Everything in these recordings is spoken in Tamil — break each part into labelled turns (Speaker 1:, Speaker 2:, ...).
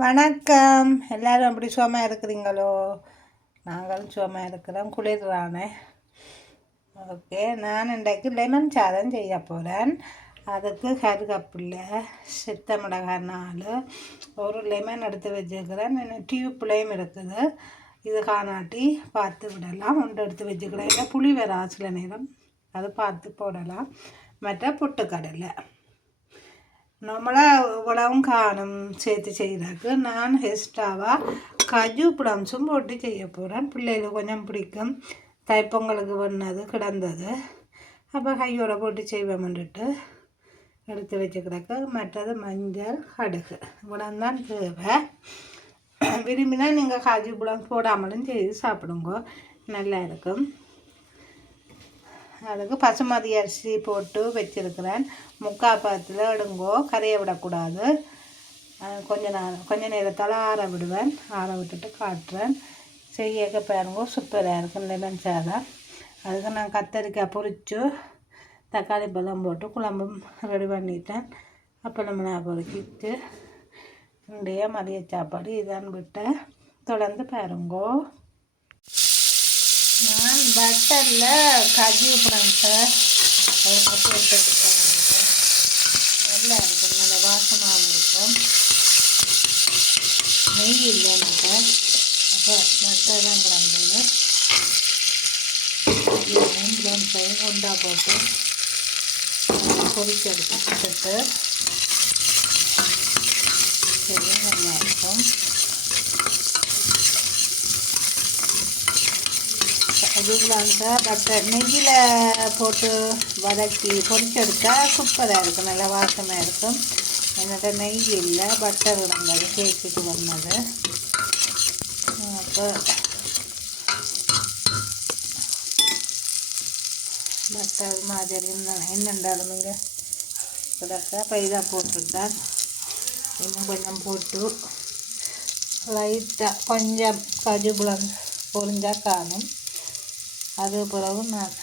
Speaker 1: வணக்கம். எல்லாரும் அப்படி சுகமாக இருக்கிறீங்களோ? நாங்களும் சுகமாக இருக்கிறோம். குளிர்றானே. ஓகே நான் இன்றைக்கு லெமன் சாதம் செய்ய போகிறேன் அதுக்கு கருகப்பில்லை சித்த மிளகாய் நாலு ஒரு லெமன் எடுத்து வச்சுக்கிறேன். டியூப்லேயும் இருக்குது. இது காணாட்டி பார்த்து விடலாம். ஒன்று எடுத்து வச்சுக்கிறேன். இல்லை புளி வர சில நேரம். அது பார்த்து போடலாம். மற்ற பொட்டுக்கடலை. நம்மளாக இவ்வளவும் காணும் சேர்த்து செய்கிறாக்கு நான் எக்ஸ்ட்ராவாக கஜு பிளம்ஸும் போட்டு செய்ய போகிறேன் பிள்ளைகளுக்கு கொஞ்சம் பிடிக்கும் தைப்பொங்கலுக்கு பண்ணது கிடந்தது அப்போ கையோட போட்டு செய்வோம்ன்ட்டு எடுத்து வச்சு கிடக்க மற்றது மஞ்சள் கடுகு இவ்வளவு தான் தேவை விரும்பினா நீங்கள் காஜு பிளம்ஸ் போடாமலும் செய்து சாப்பிடுங்க நல்லா இருக்கும் அதுக்கு பசுமதி அரிசி போட்டு வச்சுருக்கிறேன். முக்கால் பாத்தில் எடுங்கோ கரைய விடக்கூடாது. கொஞ்ச நேரம் கொஞ்ச நேரத்தால் ஆற விடுவேன். ஆற விட்டுட்டு காட்டுறேன். செய்யக்க பாருங்க சூப்பராக இருக்கும் லெமன் சாதம் அதுக்கு நான் கத்தரிக்காய் பொரித்து தக்காளி பழம் போட்டு குழம்பும் ரெடி பண்ணிட்டேன். அப்போ நம்ம நான் பொறுக்கிட்டு இன்றைய மதிய சாப்பாடு இதான் விட்டேன். தொடர்ந்து பாருங்கோ. நான் பட்டரில் கஜு போடுறேன் சார் அதை பற்றி எடுத்துருக்கேன் நல்லா இருக்கும் நல்ல வாசமாகவும் இருக்கும். நெய் இல்லைனாக்க அப்போ பட்டர் தான் கிடந்தது நெய்லாம் போய் ஒண்டா போட்டு பொரிச்சு எடுத்துட்டு சரி நல்லா இருக்கும். அதுக்குலாங்க பட்டர் நெய்யில் போட்டு வதக்கி பொரிச்செடுத்தா சூப்பராக இருக்கும். நல்லா வாசமாக இருக்கும். என்னோட நெய் இல்லை பட்டர் இருந்தது கேக்குக்கு வந்தது. அப்போ பட்டர் மாதிரி என்னண்டாலும் இங்கே கிடக்க பைதா போட்டுட்டேன் இன்னும் கொஞ்சம் போட்டு லைட்டாக கொஞ்சம் கஜு புலம் பொறிஞ்சால் காணும். அது பிறகு நான்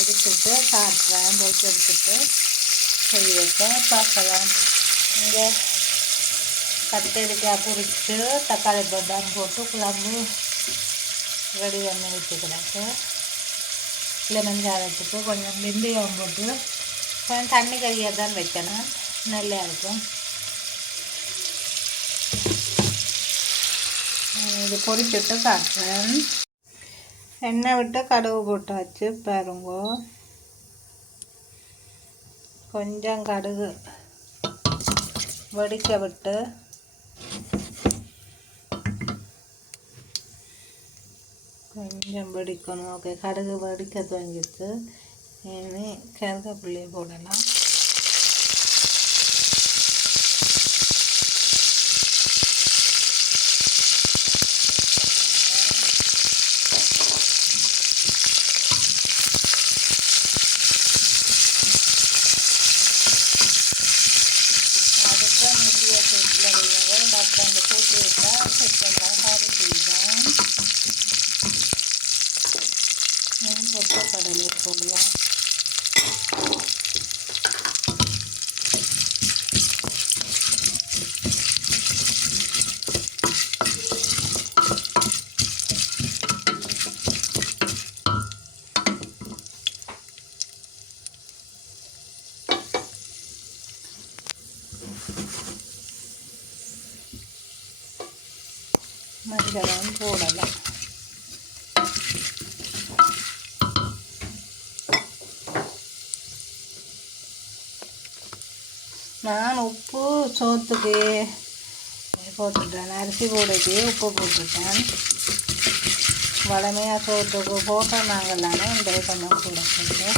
Speaker 1: எடுத்துட்டு காட்டுறேன் போட்டு எடுத்துட்டு செய்யக்க பார்க்கலாம். இங்கே கத்தரிக்காய் பொரிச்சு தக்காளி பட்டாம் போட்டு குழம்பு ரெடி பண்ணி வச்சுக்கிடாக்கு லெமன் சாதத்துக்கு கொஞ்சம் வெந்தயம் போட்டு கொஞ்சம் தண்ணி கறியாக தான் வைக்கணும். நல்லா இருக்கும். இது பொரிச்சுட்டு காட்டுறேன் எண்ணெய் விட்டு கடுகு போட்டாச்சு பாருங்க. கொஞ்சம் கடுகு வடிக்க விட்டு கொஞ்சம் வெடிக்கணும். ஓகே கடுகு வடிக்க துவங்கிட்டு இனி கருவேப்பிள்ளையை போடலாம் அதுக்கு முதிய சூட்டில் வைங்க டாக்டர் அந்த கூட்டி விட்டால் சுத்தமாக சாரி செய்தான் பொட்டை மஞ்சளும் போடலாம் நான் உப்பு சோத்துக்கு போட்டுட்டேன் அரிசி போடுக்கு உப்பு போட்டுட்டேன் வளமையாக சோத்துக்கு போட்டோம் நாங்கள்லானே இந்த கொஞ்சம் கூட போட்டு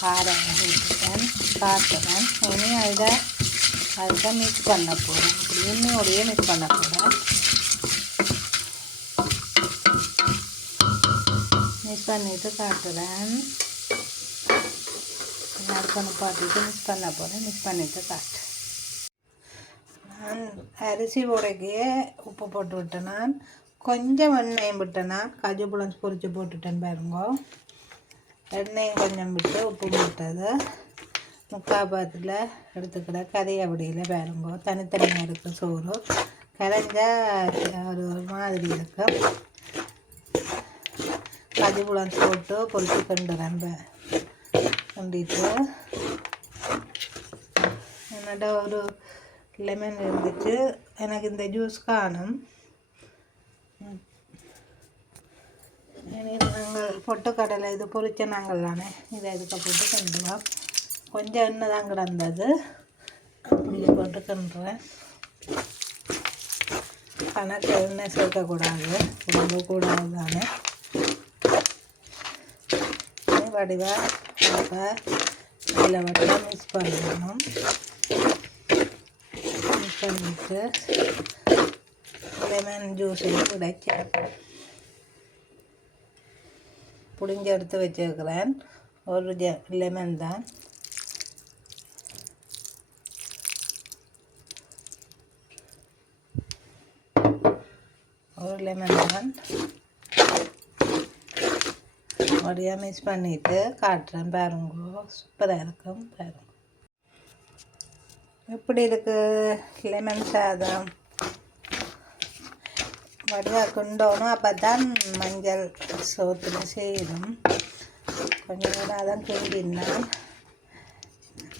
Speaker 1: காரம் ஊற்றிட்டேன் காட்டுறேன் இனி அதை அதுதான் மிக்ஸ் பண்ண போகிறேன் இப்படி இன்னையோடையே மிக்ஸ் பண்ண போகிறேன் மிக்ஸ் பண்ணிவிட்டு காட்டுறேன். அடுப்பனை பார்த்துட்டு மிக்ஸ் பண்ண போகிறேன் மிக்ஸ் பண்ணிவிட்டு காட்டு. நான் அரிசி உடைக்கி உப்பு போட்டு விட்டேன் நான். கொஞ்சம் எண்ணெயும் விட்டேன் நான். கஜு புளன்ஸ் பொறிச்சு போட்டுட்டேன் பாருங்க. எண்ணெயும் கொஞ்சம் விட்டு உப்பு போட்டது. முக்கால் பாத்தில் எடுத்துக்கிட கறி அப்படியில் பாருங்க. தனித்தனியாக இருக்கும் சோறு. கரைஞ்சால் ஒரு ஒரு மாதிரி இருக்கும் கஜிபுளம் போட்டு பொறிச்சு கொண்டு ரொம்ப கொண்டிட்டு என்னோட ஒரு லெமன் இருந்துச்சு. எனக்கு இந்த ஜூஸ் காணும். இனி நாங்கள் பொட்டுக்கடலை இது பொறிச்ச நாங்கள் தானே. இதை இதுக்கு போட்டு கிண்டுவோம். கொஞ்சம் எண்ணெய் தான் கிடந்தது. அப்படியே போட்டு கிண்டுறேன். கணக்கு எண்ணெய் சேர்க்கக்கூடாது. ரொம்ப கூடாது தானே. வடிவாக அப்போ இதில் வட்டம் மிக்ஸ் பண்ணணும். மிக்ஸ் பண்ணிட்டு லெமன் ஜூஸையும் கிடைச்சி புளிஞ்சு எடுத்து வச்சிருக்கிறேன். ஒரு ஜ லெமன் தான். ஒரு லெமன் தான். அப்படியே மிக்ஸ் பண்ணிவிட்டு காட்டுறேன் பாருங்க. சூப்பராக இருக்கும் பாருங்க. எப்படி இருக்குது லெமன் சாதம். வடிவாக கொண்டோணும். அப்போ தான் மஞ்சள் சோத்தில் செய்யணும். கொஞ்சம் நேரம் தான் கிண்டினா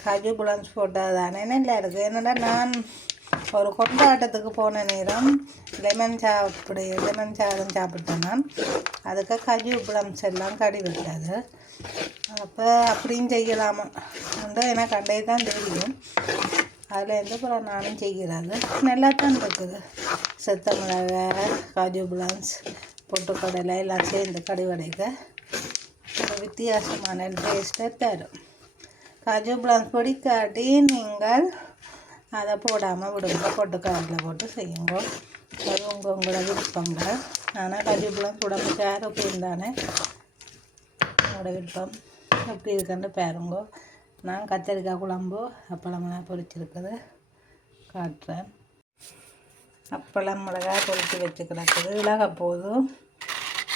Speaker 1: காஜு புலன்ஸ் போட்டால் தானே நல்லா இருக்குது என்னடா நான் ஒரு கொண்டாட்டத்துக்கு போன நேரம் லெமன் சாப்பிடு லெமன் சாதம் சாப்பிட்டேன் நான் அதுக்கு கஜு புலம்ஸ் எல்லாம் கடி விட்டாது. அப்போ அப்படியும் செய்யலாமா? எனக்கு அண்டே தான் தெரியும். அதில் எந்த படம் நானும் செய்கிறது நல்லா தான் இருக்குது. செத்த மிளகா காஜு பிளான்ஸ் பொட்டுக்கடலை எல்லாம் சேர்ந்து கடிவடைக்க ஒரு வித்தியாசமான டேஸ்ட்டை தரும். காஜு பிளான்ஸ் பிடிக்காட்டி நீங்கள் அதை போடாமல் விடுங்க. பொட்டுக்கடலை போட்டு செய்யுங்க. அது உங்கள் உங்களோட விருப்பங்க. ஆனால் காஜு கூட உடம்புக்கு ஆரோக்கியம் தானே உங்களோட விருப்பம். எப்படி இருக்குன்னு பாருங்க. நான் கத்திரிக்காய் குழம்பு அப்பளமெல்லாம் பொரிச்சிருக்குது. காட்டுறேன். அப்பளம் மிளகாய் பொரித்து வச்சு கிடக்குது இலக போதும்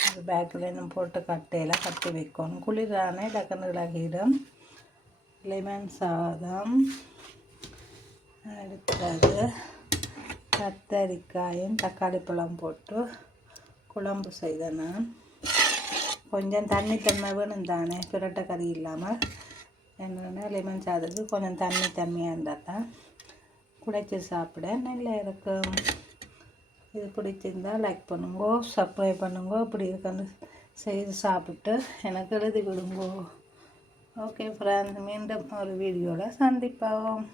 Speaker 1: அது பேக்கில் இன்னும் போட்டு கட்டையில் கட்டி வைக்கணும். குளிரானே டக்குன்னு இலகிடும். லெமன் சாதம். அடுத்தது கத்தரிக்காயும் தக்காளி பழம் போட்டு குழம்பு செய்தேன் நான். கொஞ்சம் தண்ணி தன்மை வேணும் தானே பிரட்டை கறி இல்லாமல். என்னென்னா லெமன் சாதத்துக்கு கொஞ்சம் தண்ணி தண்ணியாக இருந்தால் தான் குடைச்சி சாப்பிட நல்லா இருக்கும். இது பிடிச்சிருந்தால் லைக் பண்ணுங்கோ சப்ஸ்கிரைப் பண்ணுங்கோ இப்படி இருக்கான்னு செய்து சாப்பிட்டு எனக்கு எழுதி விடுங்கோ. ஓகே ஃப்ரெண்ட்ஸ் மீண்டும் ஒரு வீடியோவில் சந்திப்போம்.